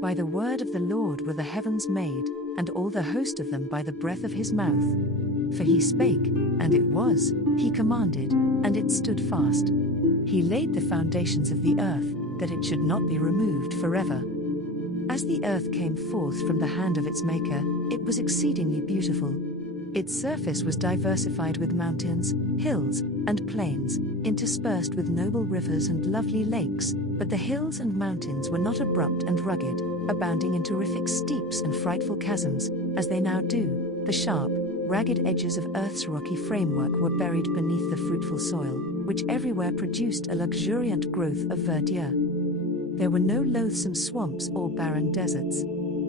By the word of the Lord were the heavens made, and all the host of them by the breath of his mouth. For he spake, and it was, he commanded, and it stood fast. He laid the foundations of the earth, that it should not be removed forever. As the earth came forth from the hand of its maker, it was exceedingly beautiful. Its surface was diversified with mountains, hills, and plains, interspersed with noble rivers and lovely lakes, but the hills and mountains were not abrupt and rugged, abounding in terrific steeps and frightful chasms, as they now do. The sharp, ragged edges of earth's rocky framework were buried beneath the fruitful soil, which everywhere produced a luxuriant growth of verdure. There were no loathsome swamps or barren deserts.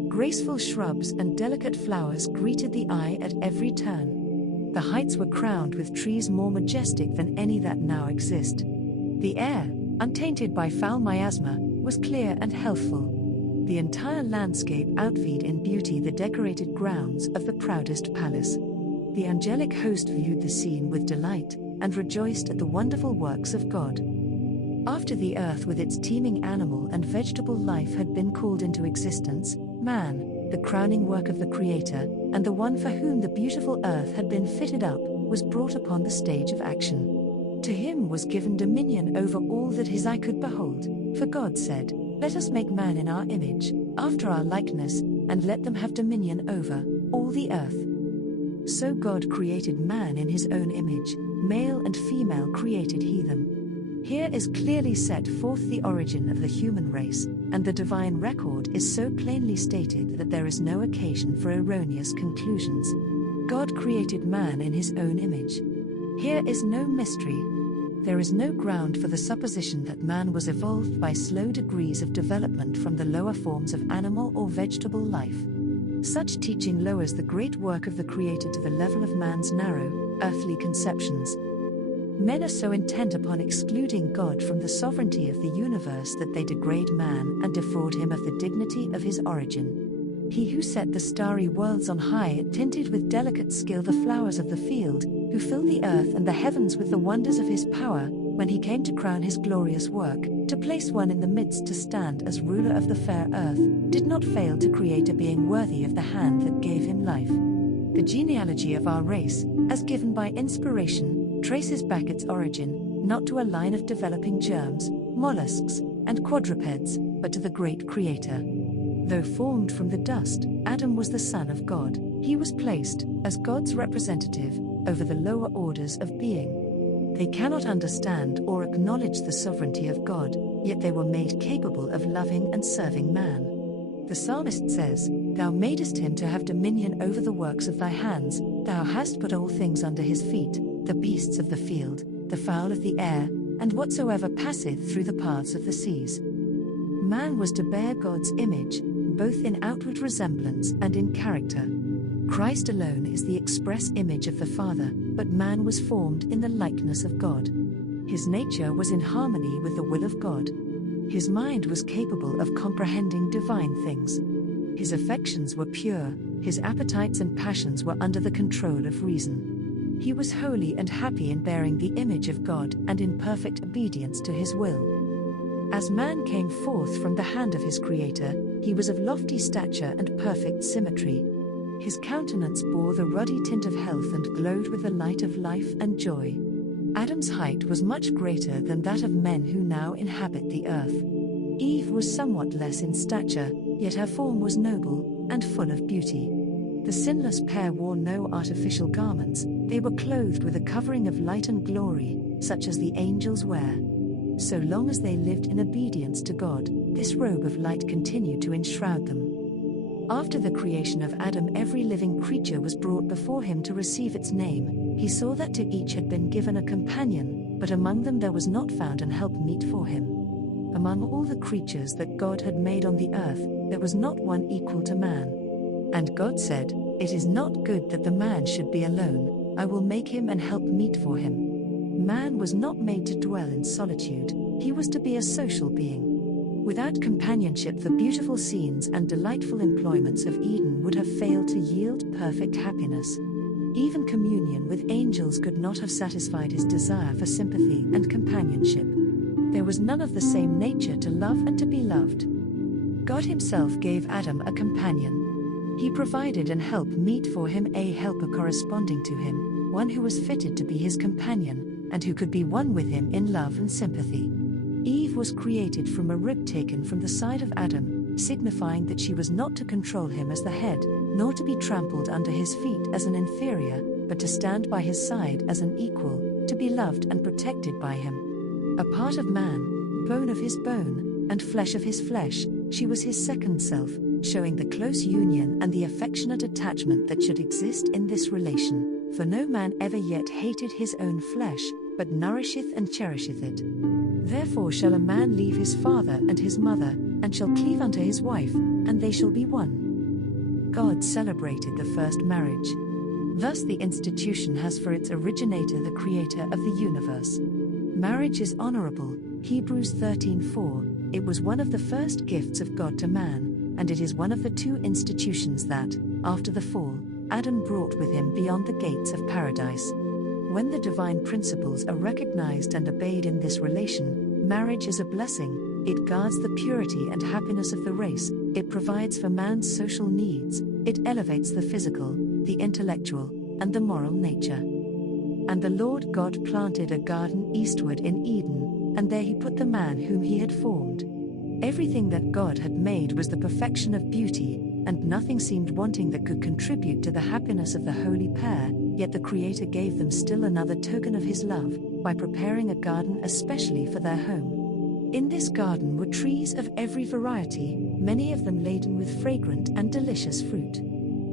Graceful shrubs and delicate flowers greeted the eye at every turn. The heights were crowned with trees more majestic than any that now exist. The air, untainted by foul miasma, was clear and healthful. The entire landscape outvied in beauty the decorated grounds of the proudest palace. The angelic host viewed the scene with delight, and rejoiced at the wonderful works of God. After the earth with its teeming animal and vegetable life had been called into existence, man, the crowning work of the Creator, and the one for whom the beautiful earth had been fitted up, was brought upon the stage of action. To him was given dominion over all that his eye could behold, for God said, "Let us make man in our image, after our likeness, and let them have dominion over all the earth." So God created man in his own image, male and female created he them. Here is clearly set forth the origin of the human race, and the divine record is so plainly stated that there is no occasion for erroneous conclusions. God created man in his own image. Here is no mystery. There is no ground for the supposition that man was evolved by slow degrees of development from the lower forms of animal or vegetable life. Such teaching lowers the great work of the Creator to the level of man's narrow, earthly conceptions. Men are so intent upon excluding God from the sovereignty of the universe that they degrade man and defraud him of the dignity of his origin. He who set the starry worlds on high, tinted with delicate skill the flowers of the field, who filled the earth and the heavens with the wonders of his power, when he came to crown his glorious work, to place one in the midst to stand as ruler of the fair earth, did not fail to create a being worthy of the hand that gave him life. The genealogy of our race, as given by inspiration, traces back its origin, not to a line of developing germs, mollusks, and quadrupeds, but to the great Creator. Though formed from the dust, Adam was the son of God. He was placed, as God's representative, over the lower orders of being. They cannot understand or acknowledge the sovereignty of God, yet they were made capable of loving and serving man. The psalmist says, "Thou madest him to have dominion over the works of thy hands, thou hast put all things under his feet, the beasts of the field, the fowl of the air, and whatsoever passeth through the paths of the seas." Man was to bear God's image, both in outward resemblance and in character. Christ alone is the express image of the Father, but man was formed in the likeness of God. His nature was in harmony with the will of God. His mind was capable of comprehending divine things. His affections were pure, his appetites and passions were under the control of reason. He was holy and happy in bearing the image of God and in perfect obedience to his will. As man came forth from the hand of his Creator, he was of lofty stature and perfect symmetry. His countenance bore the ruddy tint of health and glowed with the light of life and joy. Adam's height was much greater than that of men who now inhabit the earth. Eve was somewhat less in stature, yet her form was noble and full of beauty. The sinless pair wore no artificial garments, they were clothed with a covering of light and glory, such as the angels wear. So long as they lived in obedience to God, this robe of light continued to enshroud them. After the creation of Adam, every living creature was brought before him to receive its name. He saw that to each had been given a companion, but among them there was not found an helpmeet for him. Among all the creatures that God had made on the earth, there was not one equal to man. And God said, "It is not good that the man should be alone, I will make him an helpmeet for him." Man was not made to dwell in solitude, he was to be a social being. Without companionship, the beautiful scenes and delightful employments of Eden would have failed to yield perfect happiness. Even communion with angels could not have satisfied his desire for sympathy and companionship. There was none of the same nature to love and to be loved. God himself gave Adam a companion. He provided and helped meet for him a helper corresponding to him, one who was fitted to be his companion, and who could be one with him in love and sympathy. Eve was created from a rib taken from the side of Adam, signifying that she was not to control him as the head, nor to be trampled under his feet as an inferior, but to stand by his side as an equal, to be loved and protected by him. A part of man, bone of his bone, and flesh of his flesh, she was his second self, showing the close union and the affectionate attachment that should exist in this relation. For no man ever yet hated his own flesh, but nourisheth and cherisheth it. Therefore shall a man leave his father and his mother, and shall cleave unto his wife, and they shall be one. God celebrated the first marriage. Thus the institution has for its originator the creator of the universe. Marriage is honorable, Hebrews 13:4. It was one of the first gifts of God to man, and it is one of the two institutions that, after the fall, Adam brought with him beyond the gates of paradise. When the divine principles are recognized and obeyed in this relation, marriage is a blessing. It guards the purity and happiness of the race, it provides for man's social needs, it elevates the physical, the intellectual, and the moral nature. And the Lord God planted a garden eastward in Eden, and there he put the man whom he had formed. Everything that God had made was the perfection of beauty, and nothing seemed wanting that could contribute to the happiness of the holy pair, yet the Creator gave them still another token of his love, by preparing a garden especially for their home. In this garden were trees of every variety, many of them laden with fragrant and delicious fruit.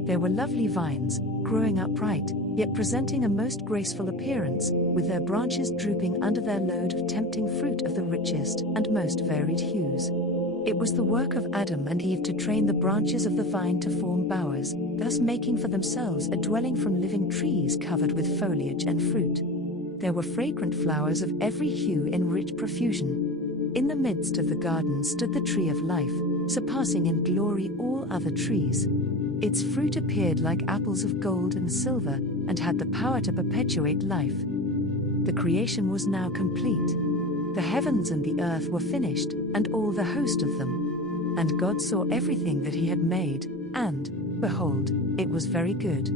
There were lovely vines, growing upright, yet presenting a most graceful appearance, with their branches drooping under their load of tempting fruit of the richest and most varied hues. It was the work of Adam and Eve to train the branches of the vine to form bowers, thus making for themselves a dwelling from living trees covered with foliage and fruit. There were fragrant flowers of every hue in rich profusion. In the midst of the garden stood the tree of life, surpassing in glory all other trees. Its fruit appeared like apples of gold and silver, and had the power to perpetuate life. The creation was now complete. The heavens and the earth were finished, and all the host of them. And God saw everything that he had made, and, behold, it was very good.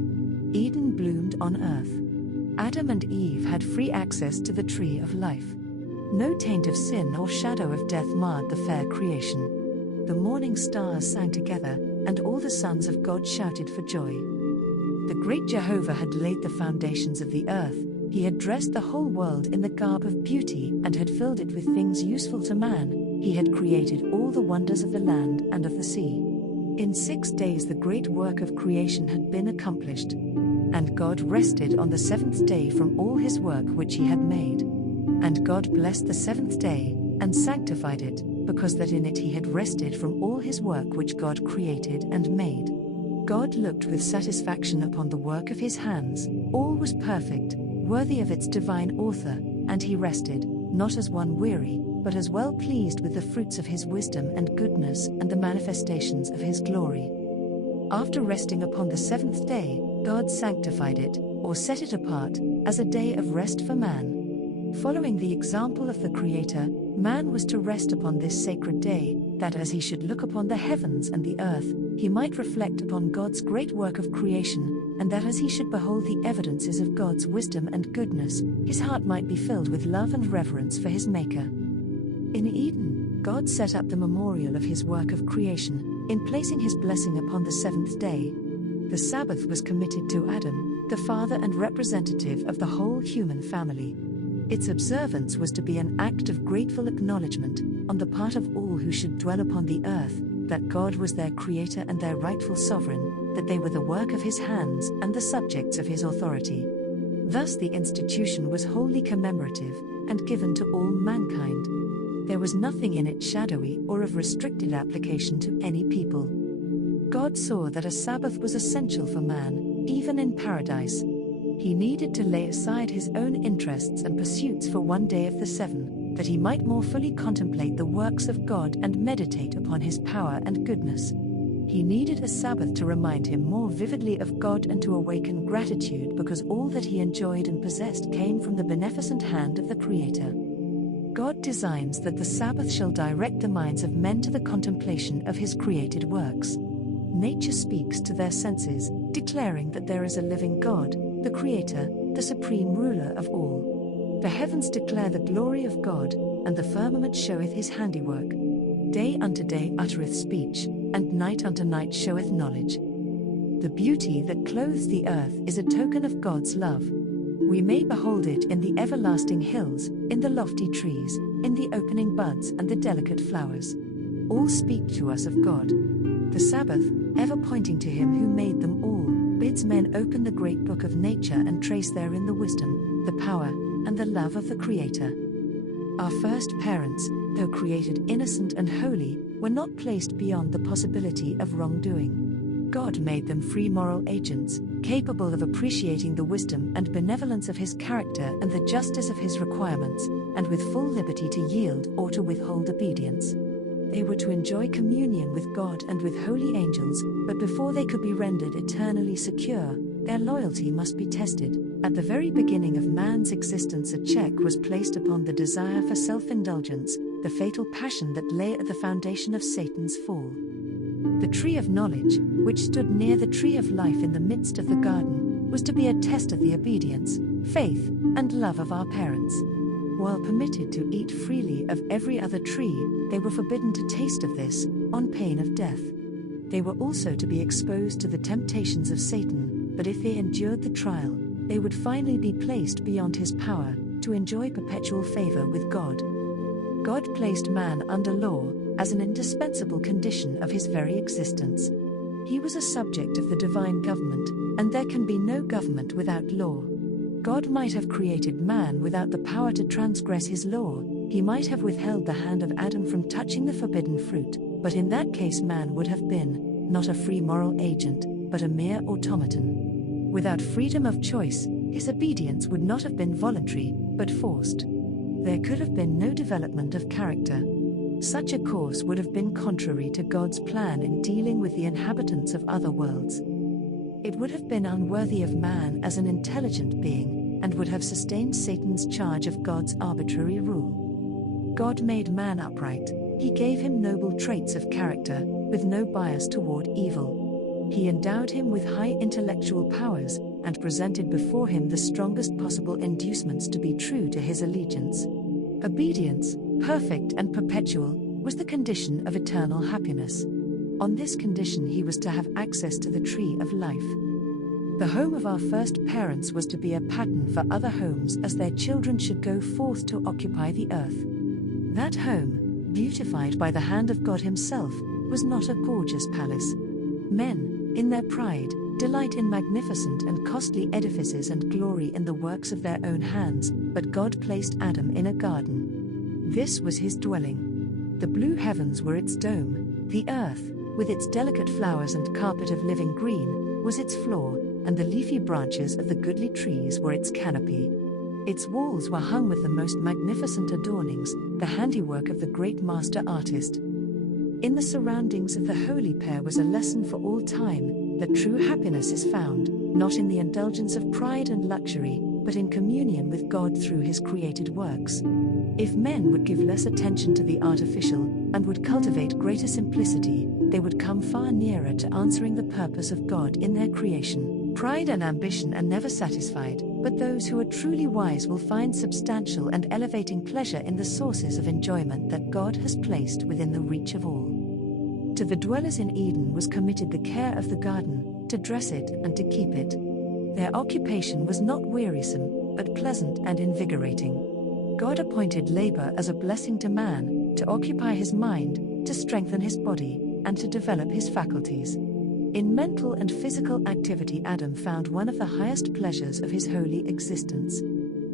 Eden bloomed on earth. Adam and Eve had free access to the tree of life. No taint of sin or shadow of death marred the fair creation. The morning stars sang together, and all the sons of God shouted for joy. The great Jehovah had laid the foundations of the earth. He had dressed the whole world in the garb of beauty and had filled it with things useful to man. He had created all the wonders of the land and of the sea. In 6 days the great work of creation had been accomplished. And God rested on the seventh day from all his work which he had made. And God blessed the seventh day, and sanctified it, because that in it he had rested from all his work which God created and made. God looked with satisfaction upon the work of his hands, all was perfect, worthy of its divine author, and he rested, not as one weary, but as well pleased with the fruits of his wisdom and goodness and the manifestations of his glory. After resting upon the seventh day, God sanctified it, or set it apart, as a day of rest for man. Following the example of the Creator, man was to rest upon this sacred day, that as he should look upon the heavens and the earth, he might reflect upon God's great work of creation, and that as he should behold the evidences of God's wisdom and goodness, his heart might be filled with love and reverence for his Maker. In Eden, God set up the memorial of his work of creation, in placing his blessing upon the seventh day. The Sabbath was committed to Adam, the father and representative of the whole human family. Its observance was to be an act of grateful acknowledgement, on the part of all who should dwell upon the earth, that God was their creator and their rightful sovereign, that they were the work of his hands and the subjects of his authority. Thus the institution was wholly commemorative, and given to all mankind. There was nothing in it shadowy or of restricted application to any people. God saw that a Sabbath was essential for man, even in paradise. He needed to lay aside his own interests and pursuits for one day of the 7, that he might more fully contemplate the works of God and meditate upon his power and goodness. He needed a Sabbath to remind him more vividly of God and to awaken gratitude because all that he enjoyed and possessed came from the beneficent hand of the Creator. God designs that the Sabbath shall direct the minds of men to the contemplation of his created works. Nature speaks to their senses, declaring that there is a living God, the Creator, the supreme ruler of all. The heavens declare the glory of God, and the firmament showeth his handiwork. Day unto day uttereth speech, and night unto night showeth knowledge. The beauty that clothes the earth is a token of God's love. We may behold it in the everlasting hills, in the lofty trees, in the opening buds and the delicate flowers. All speak to us of God. The Sabbath, ever pointing to him who made them all, bids men open the great book of nature and trace therein the wisdom, the power, and the love of the Creator. Our first parents, though created innocent and holy, were not placed beyond the possibility of wrongdoing. God made them free moral agents, capable of appreciating the wisdom and benevolence of his character and the justice of his requirements, and with full liberty to yield or to withhold obedience. They were to enjoy communion with God and with holy angels, but before they could be rendered eternally secure, their loyalty must be tested. At the very beginning of man's existence, a check was placed upon the desire for self-indulgence, the fatal passion that lay at the foundation of Satan's fall. The tree of knowledge, which stood near the tree of life in the midst of the garden, was to be a test of the obedience, faith, and love of our parents. While permitted to eat freely of every other tree, they were forbidden to taste of this, on pain of death. They were also to be exposed to the temptations of Satan, but if they endured the trial, they would finally be placed beyond his power, to enjoy perpetual favor with God. God placed man under law, as an indispensable condition of his very existence. He was a subject of the divine government, and there can be no government without law. God might have created man without the power to transgress his law. He might have withheld the hand of Adam from touching the forbidden fruit, but in that case man would have been, not a free moral agent, but a mere automaton. Without freedom of choice, his obedience would not have been voluntary, but forced. There could have been no development of character. Such a course would have been contrary to God's plan in dealing with the inhabitants of other worlds. It would have been unworthy of man as an intelligent being, and would have sustained Satan's charge of God's arbitrary rule. God made man upright. He gave him noble traits of character, with no bias toward evil. He endowed him with high intellectual powers, and presented before him the strongest possible inducements to be true to his allegiance. Obedience, perfect and perpetual, was the condition of eternal happiness. On this condition he was to have access to the tree of life. The home of our first parents was to be a pattern for other homes as their children should go forth to occupy the earth. That home, beautified by the hand of God himself, was not a gorgeous palace. Men, in their pride, delight in magnificent and costly edifices and glory in the works of their own hands, but God placed Adam in a garden. This was his dwelling. The blue heavens were its dome, the earth, with its delicate flowers and carpet of living green, was its floor, and the leafy branches of the goodly trees were its canopy. Its walls were hung with the most magnificent adornings, the handiwork of the great master artist. In the surroundings of the holy pair was a lesson for all time, that true happiness is found, not in the indulgence of pride and luxury, but in communion with God through his created works. If men would give less attention to the artificial, and would cultivate greater simplicity, they would come far nearer to answering the purpose of God in their creation. Pride and ambition are never satisfied, but those who are truly wise will find substantial and elevating pleasure in the sources of enjoyment that God has placed within the reach of all. To the dwellers in Eden was committed the care of the garden, to dress it and to keep it. Their occupation was not wearisome, but pleasant and invigorating. God appointed labor as a blessing to man, to occupy his mind, to strengthen his body, and to develop his faculties. In mental and physical activity Adam found one of the highest pleasures of his holy existence.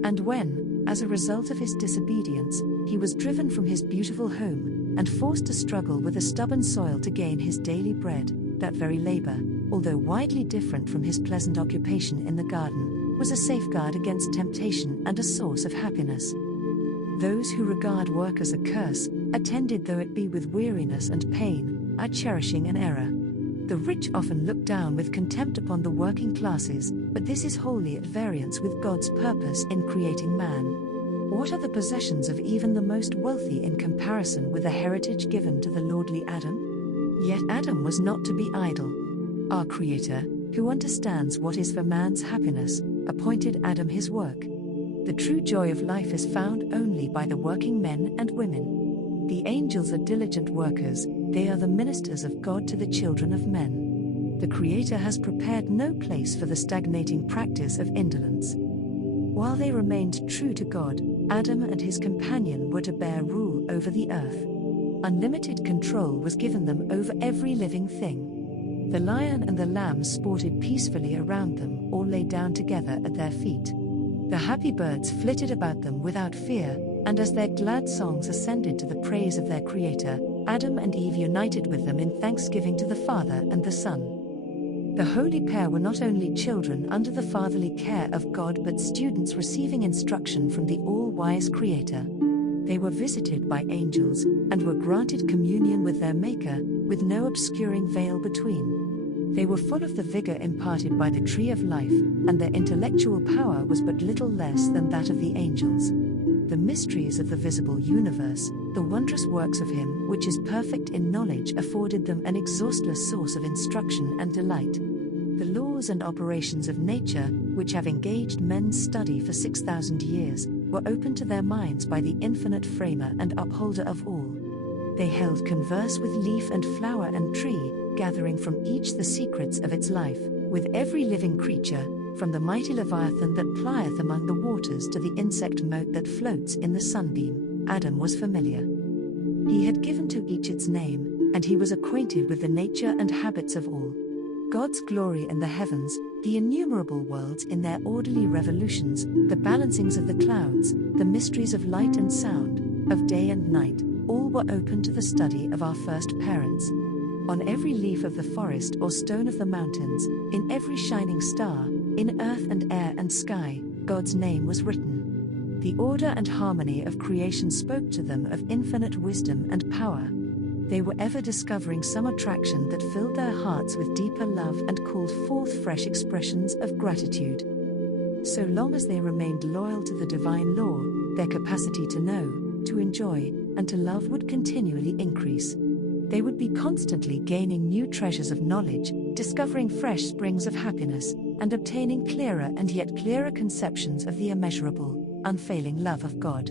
And when, as a result of his disobedience, he was driven from his beautiful home, and forced to struggle with a stubborn soil to gain his daily bread, that very labor, although widely different from his pleasant occupation in the garden, was a safeguard against temptation and a source of happiness. Those who regard work as a curse, attended though it be with weariness and pain, are cherishing an error. The rich often look down with contempt upon the working classes, but this is wholly at variance with God's purpose in creating man. What are the possessions of even the most wealthy in comparison with the heritage given to the lordly Adam? Yet Adam was not to be idle. Our Creator, who understands what is for man's happiness, appointed Adam his work. The true joy of life is found only by the working men and women. The angels are diligent workers, they are the ministers of God to the children of men. The Creator has prepared no place for the stagnating practice of indolence. While they remained true to God, Adam and his companion were to bear rule over the earth. Unlimited control was given them over every living thing. The lion and the lamb sported peacefully around them or lay down together at their feet. The happy birds flitted about them without fear, and as their glad songs ascended to the praise of their Creator, Adam and Eve united with them in thanksgiving to the Father and the Son. The holy pair were not only children under the fatherly care of God but students receiving instruction from the all-wise Creator. They were visited by angels, and were granted communion with their Maker, with no obscuring veil between. They were full of the vigor imparted by the tree of life, and their intellectual power was but little less than that of the angels. The mysteries of the visible universe, the wondrous works of Him which is perfect in knowledge, afforded them an exhaustless source of instruction and delight. The laws and operations of nature, which have engaged men's study for 6,000 years, were opened to their minds by the infinite framer and upholder of all. They held converse with leaf and flower and tree, gathering from each the secrets of its life, with every living creature, from the mighty Leviathan that plieth among the waters to the insect mote that floats in the sunbeam. Adam was familiar. He had given to each its name, and he was acquainted with the nature and habits of all. God's glory in the heavens, the innumerable worlds in their orderly revolutions, the balancings of the clouds, the mysteries of light and sound, of day and night, all were open to the study of our first parents. On every leaf of the forest or stone of the mountains, in every shining star, in earth and air and sky, God's name was written. The order and harmony of creation spoke to them of infinite wisdom and power. They were ever discovering some attraction that filled their hearts with deeper love and called forth fresh expressions of gratitude. So long as they remained loyal to the divine law, their capacity to know, to enjoy, and to love would continually increase. They would be constantly gaining new treasures of knowledge, discovering fresh springs of happiness, and obtaining clearer and yet clearer conceptions of the immeasurable, unfailing love of God.